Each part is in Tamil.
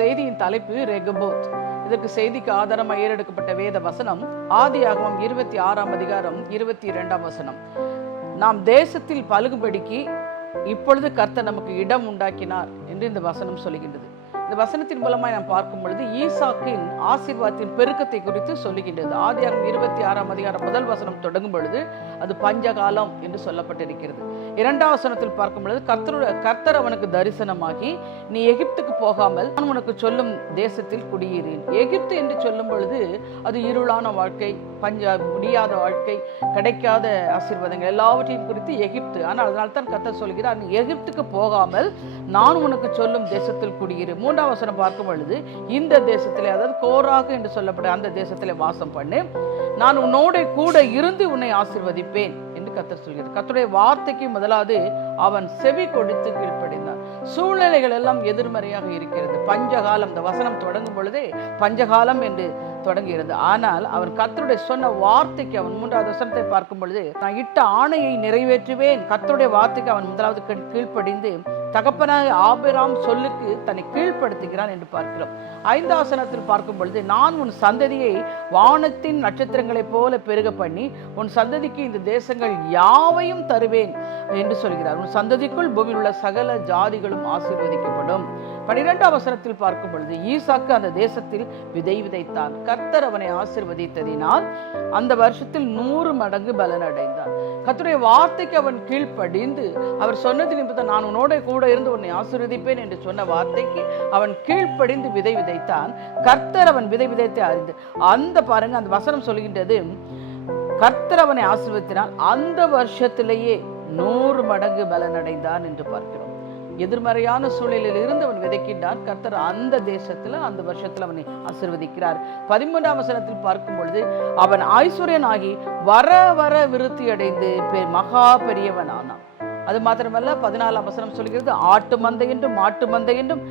செய்தியின் தலைப்பு ரெகபோத். இதற்கு செய்திக்கு ஆதாரமாக ஏறெடுக்கப்பட்ட வேத வசனம் ஆதியாகமம் 26ஆம் அதிகாரம் 22ஆம் வசனம். நாம் தேசத்தில் பலுகுபடிக்கு இப்பொழுது கர்த்தர் நமக்கு இடம் உண்டாக்கினார் என்று இந்த வசனம் சொல்லுகின்றது. இந்த வசனத்தின் மூலமாய் நாம் பார்க்கும் பொழுது ஈசாக்கின் ஆசீர்வாதத்தின் பெருக்கத்தை குறித்து சொல்லுகின்றது. ஆதியாகமம் 26ஆம் அதிகாரம் முதல் வசனம் தொடங்கும் பொழுது அது பஞ்சகாலம் என்று சொல்லப்பட்டிருக்கிறது. 2ஆம் வசனத்தில் பார்க்கும் பொழுது கர்த்தர் அவனுக்கு தரிசனமாகி, நீ எகிப்துக்கு போகாமல் நான் உனக்கு சொல்லும் தேசத்தில் குடியேறேன். எகிப்து என்று சொல்லும் பொழுது அது இருளான வாழ்க்கை, முடியாத வாழ்க்கை, கிடைக்காத ஆசீர்வாதங்கள் எல்லாவற்றையும் குறித்து எகிப்து. ஆனால் அதனால தான் கர்த்தர் சொல்கிறார், நீ எகிப்துக்கு போகாமல் நான் உனக்கு சொல்லும் தேசத்தில் குடியேறு. 3ஆம் வசனம் பார்க்கும் பொழுது இந்த தேசத்திலே, அதாவது கோராகு என்று சொல்லப்பட்ட அந்த தேசத்திலே வாசம் பண்ணு, நான் உன்னோட கூட இருந்து உன்னை ஆசீர்வதிப்பேன் என்று கர்த்தர் சொல்கிறார். கர்த்தருடைய வார்த்தைக்கு முதலாவது அவன் செவி கொடுத்து கீழ்ப்படிந்தான். சூழ்நிலைகள் எல்லாம் எதிர்மறையாக இருக்கிறது. பஞ்சகாலம், இந்த வசனம் தொடங்கும் பொழுதே பஞ்சகாலம் என்று தொடங்குகிறது. ஆனால் அவன் கர்த்தருடைய சொன்ன வார்த்தைக்கு, அவன் 3ஆவது வசனத்தை பார்க்கும் பொழுது, நான் இட்ட ஆணையை நிறைவேற்றுவேன். கர்த்தருடைய வார்த்தைக்கு அவன் முதலாவது கீழ்ப்படிந்து தகப்பனாக ஆபிரகாம் சொல்லுக்கு தன்னை கீழ்ப்படுத்துகிறான் என்று பார்க்கிறோம். 5ஆம் வசனத்தில் பார்க்கும் பொழுது, நான் உன் சந்ததியை வானத்தின் நட்சத்திரங்களைப் போல பெருக பண்ணி உன் சந்ததிக்கு இந்த தேசங்கள் யாவையும் தருவேன் என்று சொல்கிறார். உன் சந்ததிக்குள் பூமியில் உள்ள சகல ஜாதிகளும் ஆசீர்வதிக்கப்படும். 12ஆம் வசனத்தில் பார்க்கும் பொழுது, ஈசாக்கு அந்த தேசத்தில் விதை விதைத்தான். கர்த்தர் அவனை ஆசீர்வதித்ததினால் அந்த வருஷத்தில் 100 மடங்கு பலன் அடைந்தான். கர்த்தருடைய வார்த்தைக்கு அவன் கீழ்ப்படிந்து, அவர் சொன்னது நிமித்தம் நான் உன்னோட கூட இருந்து உன்னை ஆசீர்வதிப்பேன் என்று சொன்ன வார்த்தைக்கு அவன் கீழ்ப்படிந்து விதை விதைத்தான். கர்த்தர் அவன் விதை விதைத்தை அறிந்து, அந்த பாருங்க, அந்த வசனம் சொல்கின்றது, கர்த்தர் அவனை ஆசீர்வதித்தினால் அந்த வருஷத்திலேயே 100 மடங்கு பலன் அடைந்தான் என்று பார்க்கிறோம். எதிர்மறையான சூழலில் இருந்து அவன் விதைக்கின்றான். கர்த்தர் அந்த தேசத்துல அந்த வருஷத்துல அவனை ஆசீர்வதிக்கிறார். 13ஆம் வசனத்தில் பார்க்கும் பொழுது, அவன் ஐஸ்வர்யனாகி வர வர விருத்தி அடைந்து மகா பெரியவன் ஆனான். அது மாத்திரமல்ல, 14ஆம் வசனம் சொல்கிறது, ஆட்டு மந்தை என்றும் மாட்டு மந்தை என்றும்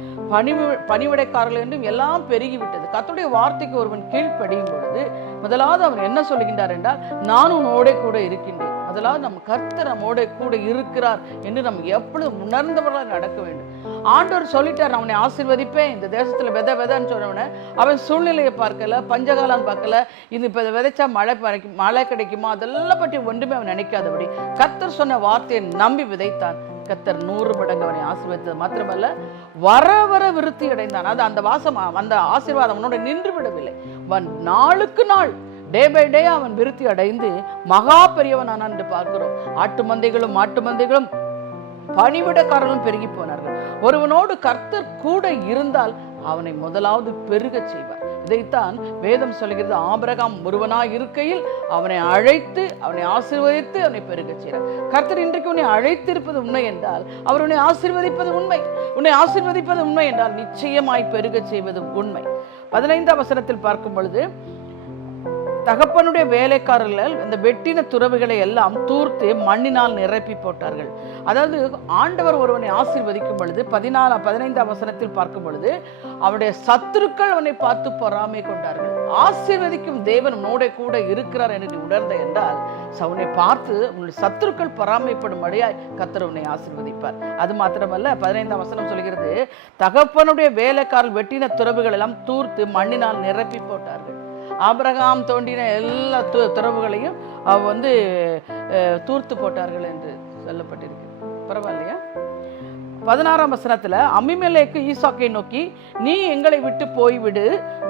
பணிவிடைக்காரர்கள் என்றும் எல்லாம் பெருகிவிட்டது. கர்த்தருடைய வார்த்தைக்கு ஒருவன் கீழ்ப்படியும் பொழுது முதலாவது அவன் என்ன சொல்லுகின்றார் என்றால், நான் உன்னோட கூட இருக்கின்றேன். அதெல்லாம் நம்ம கர்த்தர் நம்மோட கூட இருக்கிறார் என்று நம்ம எப்பொழுதும் உணர்ந்தவர்களாக நடக்க வேண்டும். ஆண்டவர் சொல்லிட்டார், அவனை ஆசீர்வதிப்பேன், இந்த தேசத்துல விதைன்னு சொன்னவன அவன் சூழ்நிலையை பார்க்கல, பஞ்சகாலம் பார்க்கல, இது இப்ப விதைச்சா மழை கிடைக்குமா, அதெல்லாம் பற்றி ஒன்றுமே அவன் நினைக்காதபடி கர்த்தர் சொன்ன வார்த்தையை நம்பி விதைத்தான். கர்த்தர் 100 மடங்கு அவனை ஆசீர்வதித்தது மாத்திரமல்ல, வர வர விருத்தி அடைந்தான். அது அந்த ஆசீர்வாதம் அவனோட நின்று விடவில்லை. நாளுக்கு நாள், டே பை டே அவன் விருத்தி அடைந்து மகா பெரியவனானான் என்று பார்க்கிறோம். ஆட்டு மந்தைகளும் மாட்டு மந்தைகளும் பணிவிடக்காரர்களும் பெருகி போனார்கள். ஒருவனோடு கர்த்தர் கூட இருந்தால் அவனை முதலாவது பெருக செய்வார். இதைத்தான் வேதம் சொல்கிறது. ஆபிரகாம் ஒருவனாய் இருக்கையில் அவனை அழைத்து அவனை ஆசீர்வதித்து அவனை பெருக செய்கிறார். கர்த்தர் இன்றைக்கு உன்னை அழைத்திருப்பது உண்மை என்றால் அவர் உன்னை ஆசீர்வதிப்பது உண்மை. உன்னை ஆசீர்வதிப்பது உண்மை என்றால் நிச்சயமாய் பெருக செய்வது உண்மை. 15ஆம் வசனத்தில் பார்க்கும் பொழுது, தகப்பனுடைய வேலைக்காரர்கள் இந்த வெட்டின துறவுகளை எல்லாம் தூர்த்து மண்ணினால் நிரப்பி போட்டார்கள். அதாவது ஆண்டவர் ஒருவனை ஆசீர்வதிக்கும் பொழுது 15ஆம் வசனத்தில் பார்க்கும் பொழுது, அவனுடைய சத்துருக்கள் அவனை பார்த்து பொறாமை கொண்டார்கள். ஆசீர்வதிக்கும் தேவன் உன்னோட கூட இருக்கிறார் என்று உணர்ந்த என்றால் அவனை பார்த்து உன்னுடைய சத்துருக்கள் பொறாமைப்படும்படியாய் கர்த்தர் உன்னை ஆசீர்வதிப்பார். அது மாத்திரமல்ல, 15ஆம் வசனம் சொல்கிறது, தகப்பனுடைய வேலைக்காரர்கள் வெட்டின துறவுகள் எல்லாம் தூர்த்து மண்ணினால் நிரப்பி போட்டார்கள். ஆபிரகாம் தோண்டின எல்லா துறவுகளையும் தூர்த்து போட்டார்கள் என்று சொல்லப்பட்டிருக்கு. பரவாயில்லையா? 16ஆம் வசனத்துல, அபிமெலேக்கு ஈசாக்கை நோக்கி, நீ எங்களை விட்டு போய்விடு,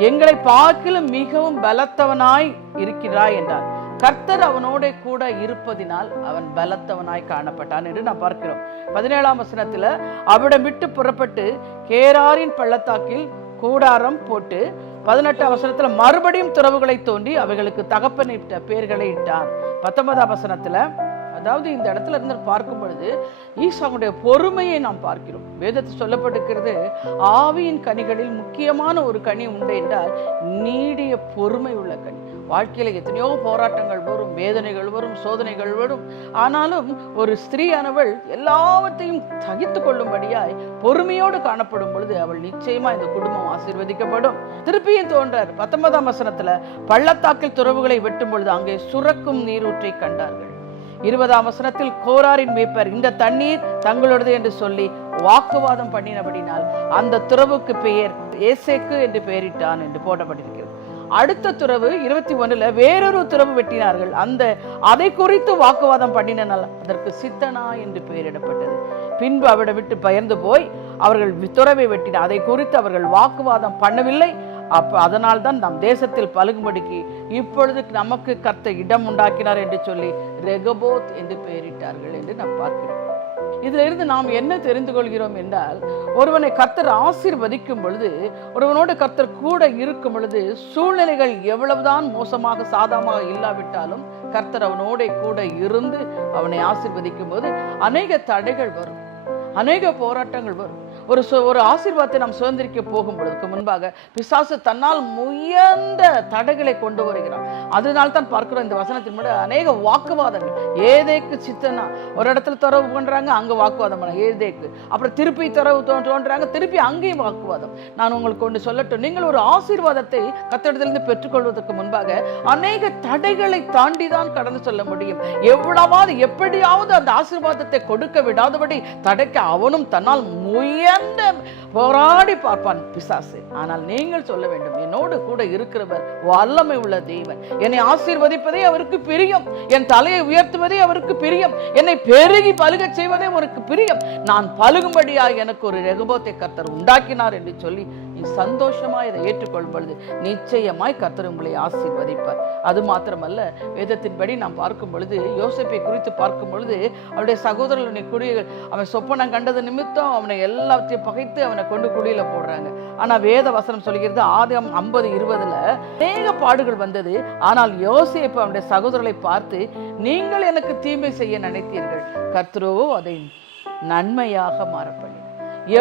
எங்களை பார்க்கிலும் மிகவும் பலத்தவனாய் இருக்கிறாய் என்றார். கர்த்தர் அவனோட கூட இருப்பதினால் அவன் பலத்தவனாய் காணப்பட்டான் என்று நாம் பார்க்கிறோம். 17ஆம் வசனத்துல, அவிடம் விட்டு புறப்பட்டு கேராரின் பள்ளத்தாக்கில் கூடாரம் போட்டு 18ஆம் வசனத்துல மறுபடியும் துறவுகளை தோண்டி அவைகளுக்கு தகப்பனிட்ட பெயர்களை இட்டான். 19ஆம் வசனத்துல, அதாவது இந்த இடத்துல இருந்து பார்க்கும் பொழுது ஈசாக்குடைய பொறுமையை நாம் பார்க்கிறோம். வேதத்தில் சொல்லப்பட்டிருக்கிறது, ஆவியின் கனிகளில் முக்கியமான ஒரு கனி உண்டு என்றால் நீடிய பொறுமை உள்ள கனி. வாழ்க்கையில எத்தனையோ போராட்டங்கள் வரும், வேதனைகள் வரும், சோதனைகள் வரும். ஆனாலும் ஒரு ஸ்திரீயானவள் எல்லாவற்றையும் சகித்து கொள்ளும்படியாய் பொறுமையோடு காணப்படும் பொழுது அவள் நிச்சயமா இந்த குடும்பம் ஆசீர்வதிக்கப்படும். திருப்பியும் தோன்றார் 19ஆம் வசனத்துல, பள்ளத்தாக்கில் துறவுகளை வெட்டும் பொழுது அங்கே சுரக்கும் நீரூற்றை கண்டார்கள். 20ஆம் வசனத்தில், கோராரின் மேய்ப்பர் இந்த தண்ணீர் தங்களோடது என்று சொல்லி வாக்குவாதம் பண்ணினபடினால் அந்த துறவுக்கு பெயர் ஏசேக்கு என்று பெயரிட்டான் என்று போடப்பட்டிருக்கிறது. அடுத்த துறவு 21 வேறொரு துறவு வெட்டினார்கள். அதை குறித்து வாக்குவாதம் பண்ணினால் அதற்கு சித்தனா என்று பெயரிடப்பட்டது. பின்பு அவரை விட்டு பயந்து போய் அவர்கள் துறவை வெட்டினார். அதை குறித்து அவர்கள் வாக்குவாதம் பண்ணவில்லை. அதனால்தான் நம் தேசத்தில் பலுகும்படிக்கு இப்பொழுது நமக்கு கர்த்தர் இடம் உண்டாக்கினார் என்று சொல்லி ரெகபோத் என்று பெயரிட்டார்கள் என்று நாம் பார்க்கிறோம். இதுல இருந்து நாம் என்ன தெரிந்து கொள்கிறோம் என்றால், ஒருவனை கர்த்தர் ஆசீர்வதிக்கும் பொழுது, ஒருவனோடு கர்த்தர் கூட இருக்கும் பொழுது, சூழ்நிலைகள் எவ்வளவுதான் மோசமாக சாதமாக இல்லாவிட்டாலும் கர்த்தர் அவனோட கூட இருந்து அவனை ஆசீர்வதிக்கும் போது அநேக தடைகள் வரும், அநேக போராட்டங்கள் வரும். ஒரு ஆசீர்வாதத்தை நாம் சுதந்திரிக்க போகும் பொழுதுக்கு முன்பாக பிசாசு தன்னால் முயன்ற தடைகளை கொண்டு வருகிறான். அதனால தான் பார்க்கிறோம் இந்த வசனத்தின் முன்னாடி அநேக வாக்குவாதங்கள். ஏதேக்கு சித்தனா ஒரு இடத்துல துறவு பண்றாங்க, அங்க வாக்குவாதம் பண்ண ஏதேக்கு, அப்புறம் திருப்பி துறவு தோன்றாங்க, திருப்பி அங்கேயும் வாக்குவாதம். நான் உங்களுக்கு ஒன்று சொல்லட்டும், நீங்கள் ஒரு ஆசீர்வாதத்தை கர்த்தரிடத்திலிருந்து பெற்றுக்கொள்வதற்கு முன்பாக அநேக தடைகளை தாண்டி தான் கடந்து சொல்ல முடியும். எவ்வளவாவது எப்படியாவது அந்த ஆசீர்வாதத்தை கொடுக்க விடாதபடி தடைக்க அவனும் தன்னால் முயன்ற போராடி பார்ப்பான் பிசாசு. ஆனால் நீங்கள் சொல்ல வேண்டும், என்னோடு கூட இருக்கிறவர் வல்லமை உள்ள தேவன், என்னை ஆசீர்வதிப்பதே அவருக்கு பிரியம், என் தலையை உயர்த்துவதே அவருக்கு பிரியம், என்னை பெருகி பலுகச் செய்வதே அவருக்கு பிரியம், நான் பலுகும்படியாக எனக்கு ஒரு ரெகபோத்தை கர்த்தர் உண்டாக்கினார் என்று சொல்லி நீ சந்தோஷமா இதை ஏற்றுக்கொள்ளும் பொழுது நிச்சயமாய் கர்த்தர் உங்களை ஆசீர்வதிப்பார். அது மாத்திரமல்ல, வேதத்தின்படி நாம் பார்க்கும் பொழுது, யோசேப்பை குறித்து பார்க்கும் பொழுது, அவருடைய சகோதரர்களுடைய குடிகள் அவன் சொப்பனம் கண்டது நிமித்தம் அவனை எல்லாத்தையும் பகைத்து அவனை கொண்டு குழியில போடுறாங்க. ஆனா வேத வசனம் சொல்கிறது, ஆதியாகமம் 50:20 அநேக பாடுகள் வந்தது. ஆனால் யோசேப்பு அவனுடைய சகோதரர்களை பார்த்து, நீங்கள் எனக்கு தீமை செய்ய நினைத்தீர்கள், கர்த்தரோ அதை நன்மையாக மாறப்பண்ணி.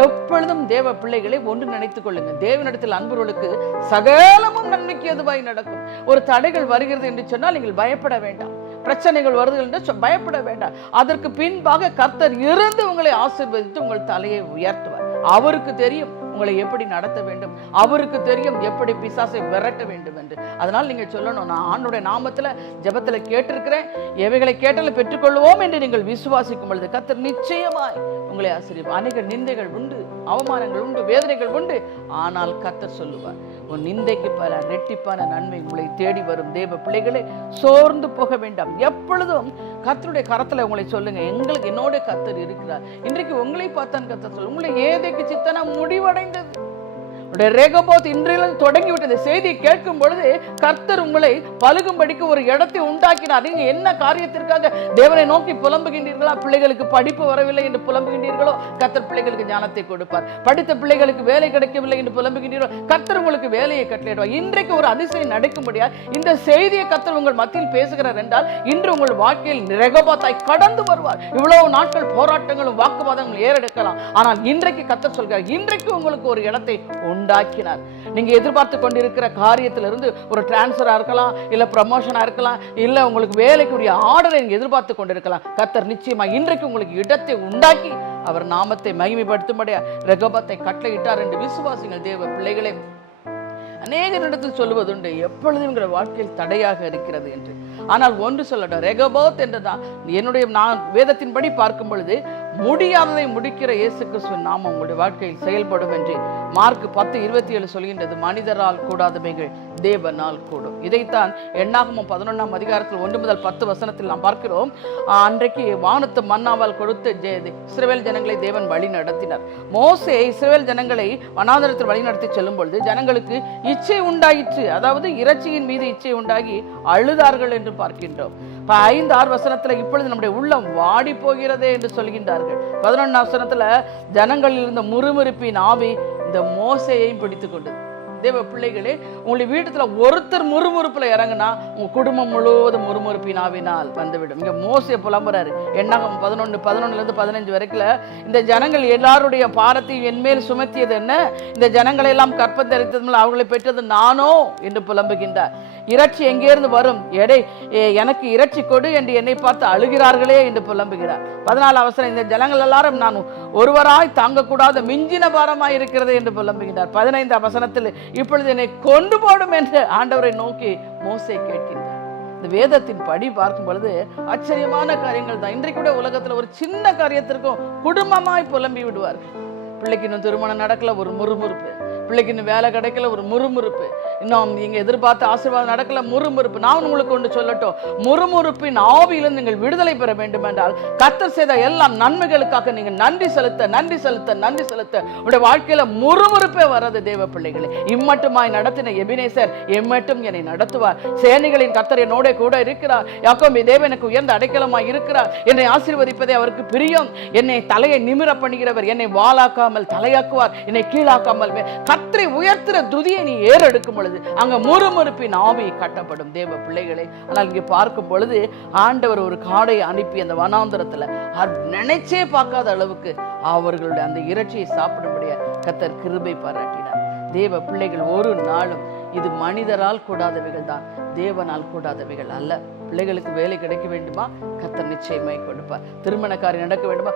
எப்பொழுதும் தேவ பிள்ளைகளை ஒன்று நினைத்துக் கொள்ளுங்க, தேவனிடத்தில் அன்புகளுக்கு சகலமும் நன்மைக்கு எதுவாய் நடக்கும். ஒரு தடைகள் வருகிறது என்று சொன்னால் நீங்கள் பயப்பட வேண்டாம், பிரச்சனைகள் வருது என்று பயப்பட வேண்டாம். அதற்கு பின்பாக கர்த்தர் இருந்து உங்களை ஆசீர்வதித்து உங்கள் தலையை உயர்த்துவார். அவருக்கு தெரியும் உங்களை எப்படி நடத்த வேண்டும், அவருக்கு தெரியும் எப்படி பிசாசை விரட்ட வேண்டும் என்று. அதனால் நீங்கள் சொல்லணும், நான் ஆண்டோடைய நாமத்துல ஜெபத்துல கேட்டிருக்கிறேன், எவைகளை கேட்டாலும் பெற்றுக்கொள்வோம் என்று நீங்கள் விசுவாசிக்கும் பொழுது கர்த்தர் நிச்சயமாய் உங்களை ஆசீர்வதிப்பார். அநேக நிந்தைகள் உண்டு, அவமானங்கள் உண்டு, வேதனைகள் உண்டு. ஆனால் கர்த்தர் சொல்லுவார், உன் நிந்தைக்கு பல ரெட்டிப்பான நன்மை உங்களை தேடி வரும். தேவ பிள்ளைகளை சோர்ந்து போக வேண்டாம். எப்பொழுதும் கர்த்தருடைய கரத்துல உங்களை சொல்லுங்க, எங்களுக்கு என்னோட கர்த்தர் இருக்கிறார். இன்றைக்கு உங்களை பார்த்தான் கர்த்தர் சொல்ல, உங்களை ஏதைக்கு சித்தனா முடிவடைந்தது, ரெகபோத் இன்றிலிருந்து தொடங்கிவிட்டது. செய்தியை கேட்கும் பொழுது கர்த்தர் உங்களை பலுகும்படிக்கு ஒரு இடத்தை உண்டாக்கினார். நீங்க என்ன காரியத்திற்காக தேவனை நோக்கி புலம்புகின்றீர்களா? பிள்ளைகளுக்கு படிப்பு வரவில்லை என்று புலம்புகின்றீர்களோ, கர்த்தர் பிள்ளைகளுக்கு ஞானத்தை கொடுப்பார். படித்த பிள்ளைகளுக்கு வேலை கிடைக்கவில்லை என்று புலம்புகின்றீர்களோ, கர்த்தர் உங்களுக்கு வேலையை கட்டளையிடுவார். இன்றைக்கு ஒரு அதிசயம் நடக்கும்படியா இந்த செய்தியை கர்த்தர் உங்கள் மத்தியில் பேசுகிறார் என்றால், இன்று உங்கள் வாழ்க்கையில் ரெகபோத்தாய் கடந்து வருவார். இவ்வளவு நாட்கள் போராட்டங்களும் வாக்குவாதங்களும் ஏறெடுக்கலாம். ஆனால் இன்றைக்கு கர்த்தர் சொல்கிறார், இன்றைக்கு உங்களுக்கு ஒரு இடத்தை உண்டாக்கினார். நீங்க எதிர்பார்த்து கொண்டிருக்கிற காரியத்திலிருந்து ஒரு டிரான்ஸ்ஃபரா இருக்கலாம், இல்ல ப்ரமோஷனா இருக்கலாம், இல்ல உங்களுக்கு வேலைக்குரிய ஆர்டரை நீங்க எதிர்பார்த்து கொண்டிருக்கலாம். கர்த்தர் நிச்சயமா இன்றைக்கு உங்களுக்கு இடத்தை உண்டாக்கி அவர் நாமத்தை மகிமைப்படுத்தும்படியா ரெகபோத்தை கட்டளையிட்டார் என்று விசுவாசிகள். தேவ பிள்ளைகளே, அநேகரிடத்தில் சொல்லுவதுண்டு, எப்பொழுதும் எங்கள் வாழ்க்கையில் தடையாக இருக்கிறது என்று. ஆனால் ஒன்று சொல்லட்டும், ரெகபோத் என்றுதான் என்னுடைய நான் வேதத்தின்படி பார்க்கும் பொழுது முடியாததை முடிக்கிற இயேசு கிறிஸ்துவின் நாமம் உங்களுடைய வாழ்க்கையில் செயல்படும் என்று மார்க் 10:27 சொல்கின்றது. மனிதரால் கூடாதவைகள் தேவனால் கூடும். இதைத்தான் எண்ணாகமம் 11ஆம் அதிகாரத்தில் 1 முதல் 10 வசனத்தில் நாம் பார்க்கிறோம். அன்றைக்கு வானத்து மன்னாவால் கொடுத்து இஸ்ரவேல் ஜனங்களை தேவன் வழி நடத்தினார். மோசே இஸ்ரவேல் ஜனங்களை வனாந்தரத்தில் வழி நடத்தி செல்லும் பொழுது ஜனங்களுக்கு இச்சை உண்டாயிற்று, அதாவது இறைச்சியின் மீது இச்சை உண்டாகி அழுதார்கள் என்று பார்க்கின்றோம். 5-6 வசனத்துல இப்பொழுது நம்முடைய உள்ளம் வாடி போகிறதே என்று சொல்கின்றார்கள். 11ஆம் வசனத்துல ஜனங்களில் இருந்த முறுமுறுப்பின் ஆவி இந்த மோசேயையும் பிடித்துக் கொண்டது. தேவ பிள்ளைகளே, உங்களுடைய வீட்டுல ஒருத்தர் முறுமுறுப்புல இறங்குனா உங்க குடும்பம் முழுவதும் முறுமுறுப்பின் ஆவினால் வந்துவிடும். இங்க மோசே புலம்புறாரு. எண்ணாகமம் 11:15 வரைக்கும், இந்த ஜனங்கள் எல்லாருடைய பாரத்தையும் என்மேல் சுமத்தியது என்ன? இந்த ஜனங்களை எல்லாம் கற்பந்தரித்தது அவர்களை பெற்றது நானோ என்று புலம்புகின்றார். இறைச்சி எங்கேருந்து வரும்? எனக்கு இறைச்சி கொடு என்று என்னை பார்த்து அழுகிறார்களே என்று புலம்புகிறார். 14 வசனம், இந்த ஜனங்கள் எல்லாரும் நான் ஒருவராய் தாங்கக்கூடாத மிஞ்சின பாரமாய் இருக்கிறது என்று புலம்புகின்றார். 15 வசனத்தில், இப்பொழுது என்னை கொண்டு போடும் என்று ஆண்டவரை நோக்கி மோசே கேட்கின்றார். இந்த வேதத்தின் படி பார்க்கும் பொழுது ஆச்சரியமான காரியங்கள் தான். இன்றைக்கு கூட உலகத்துல ஒரு சின்ன காரியத்திற்கும் குடும்பமாய் புலம்பி விடுவார்கள். பிள்ளைக்கு இன்னும் திருமணம் நடக்கல, ஒரு முறுமுறுப்பு. பிள்ளைக்கு இன்னும் வேலை கிடைக்கல, ஒரு முறுமுறுப்பு. இன்னும் நீங்க எதிர்பார்த்த ஆசீர்வாதம் நடக்கல, முறுமுறுப்பு. நான் உங்களுக்கு ஒன்று சொல்லட்டும், முறுமுறுப்பின் ஆவியிலிருந்து நீங்கள் விடுதலை பெற வேண்டும் என்றால் கர்த்தர் செய்த எல்லாம் நன்மைகளுக்காக நீங்கள் நன்றி செலுத்த நன்றி செலுத்த நன்றி செலுத்த உங்களுடைய வாழ்க்கையில முறுமுறுப்பே வராது. தேவ பிள்ளைகளே, இம்மட்டுமாய் நடத்தின எபினேசர் எம்மட்டும் என்னை நடத்துவார். சேனைகளின் கர்த்தர் என்னோட கூட இருக்கிறார். யாக்கோபு தேவன் எனக்கு உயர்ந்த அடைக்கலமாய் இருக்கிறார். என்னை ஆசீர்வதிப்பதே அவருக்கு பிரியம். என்னை தலையை நிமிர பண்ணுகிறவர் என்னை வாளாக்காமல் தலையாக்குவார், என்னை கீழாக்காமல். கர்த்தரை உயர்த்துற துதியை நீ ஏறெடுக்கும் பொழுது அங்க முறுமுறுப்பின் ஆவி கட்டப்படும். தேவ பிள்ளைகளை, ஆனால் இங்கே பார்க்கும் பொழுது ஆண்டவர் ஒரு காடையை அனுப்பி அந்த வனாந்தரத்துல நினைச்சே பார்க்காத அளவுக்கு அவர்களுடைய அந்த இறைச்சியை சாப்பிடும்படியா கர்த்தர் கிருபை பாராட்டினார். தேவ பிள்ளைகள், ஒரு நாளும் இது மனிதரால் கூடாதவைகள் தான், தேவனால் கூடாதவைகள் அல்ல. பிள்ளைகளுக்கு வேலை கிடைக்க வேண்டுமா? கர்த்தர் நிச்சயமாய் கொடுப்பார். திருமண காரியம் நடக்க வேண்டுமா?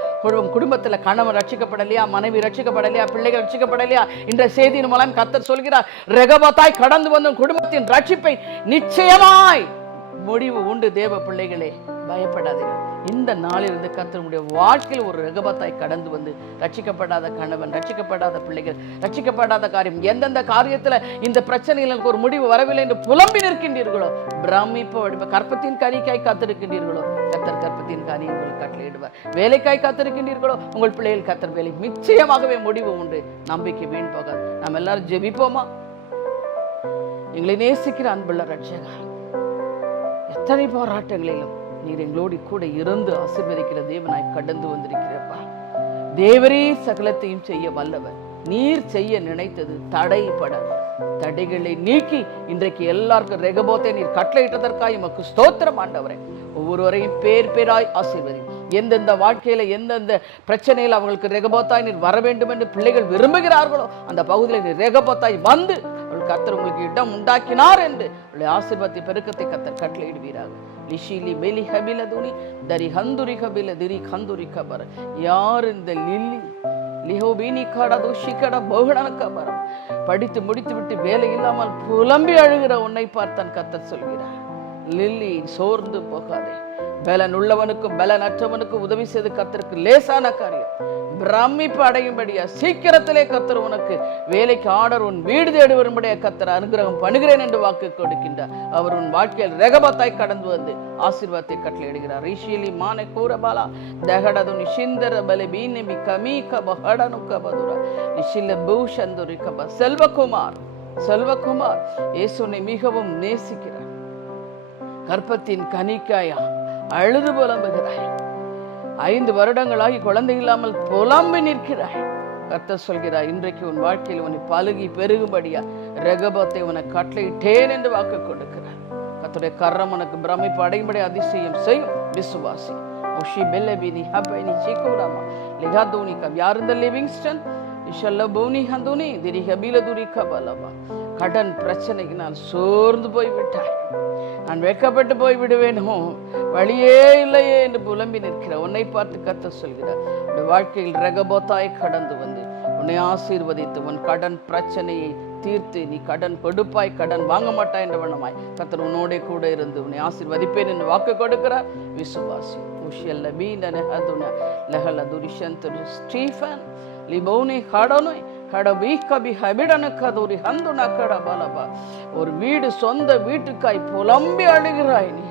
குடும்பத்துல கணவன் ரட்சிக்கப்படலையா, மனைவி ரட்சிக்கப்படலையா, பிள்ளைகள் ரட்சிக்கப்படலையா? இந்த செய்தியின் மூலம் கர்த்தர் சொல்கிறார், ரெகபத்தாய் கடந்து வந்த குடும்பத்தின் ரட்சிப்பை நிச்சயமாய் முடிவு உண்டு. தேவ பிள்ளைகளே, பயப்படாதீர்கள். இந்த நாளிலிருந்து கர்த்தருடைய வாழ்க்கையில் ஒரு ரெகபத்தாய் கடந்து வந்து ரட்சிக்கப்படாத கணவன், ரட்சிக்கப்படாத பிள்ளைகள், ரட்சிக்கப்படாத காரியம், எந்தெந்த காரியத்துல இந்த பிரச்சனைகளுக்கு ஒரு முடிவு வரவில்லை என்று புலம்பி நிற்கின்றீர்களோ, பிரமிப்பு கற்பத்தின் கனிக்காய் காத்திருக்கின்றீர்களோ, கர்த்தர் கற்பத்தின் கனி உங்களுக்கு கட்டளையிடுவார். வேலைக்காய் காத்திருக்கின்றீர்களோ, உங்கள் பிள்ளைகள் கர்த்தர் வேலை நிச்சயமாகவே முடிவு உண்டு. நம்பிக்கை வீண் போகாது. நாம் எல்லாரும் ஜெபிப்போமா? எங்களை நேசிக்கிற அன்புள்ள ரட்சகா, எத்தனை போராட்டங்களிலும் நீர் எங்களோடு கூட இருந்து ஆசீர்வதிக்கிற தேவனாய் கடந்து வந்திருக்கிறப்பா. தேவரே சகலத்தையும் செய்ய வல்லவர். நீர் செய்ய நினைத்தது தடைப்படாது. தடைகளை நீக்கி இன்றைக்கு எல்லாருக்கும் ரெகபோத்தை நீர் கட்டளையிட்டதற்காக உமக்கு ஸ்தோத்திரம் ஆண்டவரே. ஒவ்வொருவரையும் பேர் பேராய் ஆசீர்வதி. எந்தெந்த வாழ்க்கையில எந்தெந்த பிரச்சனையில் அவங்களுக்கு ரெகபோத்தாய் நீர் வர வேண்டும் என்று பிள்ளைகள் விரும்புகிறார்களோ அந்த பகுதியில் நீர் ரெகபோத்தாய் வந்து கர்த்தர் உங்களுக்கு இடம் உண்டாக்கினார் என்று ஆசீர்வாதத்தை பெருக்கத்தை கர்த்தர் கட்டளையிடுவீராக. லிஷிலி பெலி ஹபில துனி தரி ஹந்துரி ஹபில திரி ஹந்துரி கபர. யார் இந்த லில்லி லிஹோபினி காடா தோஷி கடா போகடன கபரம் படித்து முடித்து விட்டு வேலை இல்லாமல் புலம்பி அழுகிற உன்னை பார்த்தான் கர்த்தர் சொல்கிறார். லில்லி, சோர்ந்து போகாதே. பலன் உள்ளவனுக்கும் பலன் அற்றவனுக்கும் உதவி செய்து கர்த்தருக்கு லேசான காரியம். பிரமிப்பு அடையும்படியா சீக்கிரத்திலே கர்த்தர் உனக்கு வேலைக்கு ஆர்டர் உன் வீடு தேடி வரும்படியா கர்த்தர் அனுகிரகம் பண்ணுகிறேன் என்று வாக்கு கொடுக்கின்றார். அவர் உன் வாழ்க்கையில் ரெகபத்தாய் கடந்து வந்து ஆசீர்வாதத்தை கட்டளையிடுகிறார். ரிஷிலி மானை கூறபாலா தகடது நிஷிந்தர பல பீனமி கமி கப ஹடனு கபதுரா நிஷில பூஷந்துரி கப. செல்வகுமார், செல்வகுமார் இயேசுனை மிகவும் நேசிக்கிறார். கற்பத்தின் கனிக்காயா அழுது புலம்புகிறாய். 5 வருடங்களாகி குழந்தை இல்லாமல் புலம்பி நிற்கிறாய். கர்த்தர் சொல்கிறார், இன்றைக்கு உன் வாழ்க்கையில் உன்னை பலுகி பெருகும்படியா ரெகபத்தை உனக்கு கட்டளையிட்டேன் என்று வாக்கு கொடுக்கிறார். கர்த்தருடைய கரம் உனக்கு பிரமிப்பு அடையும்படி அதிசயம் செய்யும். விசுவாசி. உஷி பெல்லபினி ஹபைனி சீக்கூராமா லிகாதூனி கம். யார் இந்த லிவிங்ஸ்டன் இஷல்லபூனி ஹந்துனி திரி ஹபிலதுரி கபலவா. கடன் பிரச்சனைக்கு நான் சோர்ந்து போய்விட்டாய், நான் வெட்கப்பட்டு போய் விடுவேனோ, வழியே இல்லையே என்று புலம்பி நிற்கிற உன்னை பார்த்து கர்த்தர் சொல்கிறார், உன் வாழ்க்கையில் ரெகபோத்தாய் கடந்து வந்து உன்னை ஆசீர்வதித்து உன் கடன் பிரச்சனையை தீர்த்து நீ கடன் கொடுப்பாய், கடன் வாங்க மாட்டாய் என்ற வண்ணமாய் கர்த்தர் உன்னோட கூட இருந்து உன்னை ஆசீர்வதிப்பேன் என்று வாக்கு கொடுக்கிறார். விசுவாசி. உஷியல்ல பீனன ஹதுன லஹல துரிஷந்தர் ஸ்டீஃபன் லிபோனி ஹடனோய் ஒரு வீடு, சொந்த வீட்டுக்காய் புலம்பி அழுகிறாய். நீ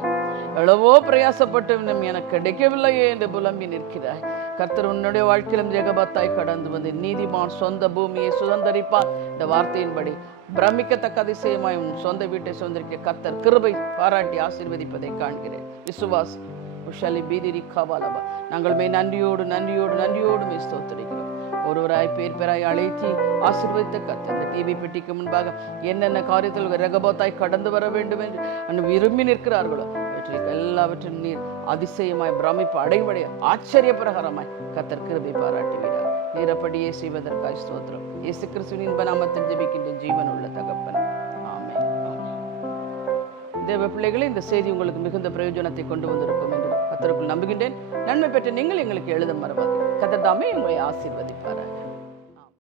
எவ்வளவோ பிரயாசப்பட்டு எனக்கு கிடைக்கவில்லையே என்று புலம்பி நிற்கிறாய். கர்த்தர் உன்னுடைய வாழ்க்கையிலும் ரெகபத்தாய் கடந்து வந்து நீதிமான் சொந்த பூமியை சுதந்தரிப்பான். இந்த வார்த்தையின்படி பிரமிக்கத்தக்க அதிசயமாய் உன் சொந்த வீட்டை சுதந்திரிக்க கர்த்தர் கிருபை பாராட்டி ஆசீர்வதிப்பதை காண்கிறேன். விசுவாஸ் உஷாலி பீதிரி கபாலபா. நாங்கள் நன்றியோடு நன்றியோடு நன்றியோடு ஸ்தோத்திரிக்கிறோம். ஒருவராய் பேர் பேராய் அழைத்து ஆசீர்வதித்த கர்த்தர் இந்த டிவி பெட்டிக்கு முன்பாக என்னென்ன காரியத்தில் ரெகபோத்தாய் கடந்து வர வேண்டும் என்று விரும்பி நிற்கிறார்களோ எல்லாவற்றின் நீர் அதிசயமாய் பிரமிப்பு அடைவடைய ஆச்சரிய பிரகாரமாய் கர்த்தர் கிருபை பாராட்டுவீரார். நீரப்படியே செய்வதற்காய் ஸ்தோத்திரம். இயேசு கிறிஸ்துவின் நாமத்தில் ஜெபிக்கின்ற ஜீவன் உள்ள தகப்பன், ஆமென். தேவ பிள்ளைகளே, இந்த செய்தி உங்களுக்கு மிகுந்த பிரயோஜனத்தை கொண்டு வந்திருக்கும் என்று கர்த்தருக்குள் நம்புகின்றேன். நன்மை பெற்ற நீங்கள் எங்களுக்கு எழுத மறவாது. கர்த்தர் தாமே உங்களை ஆசீர்வதிப்பார்.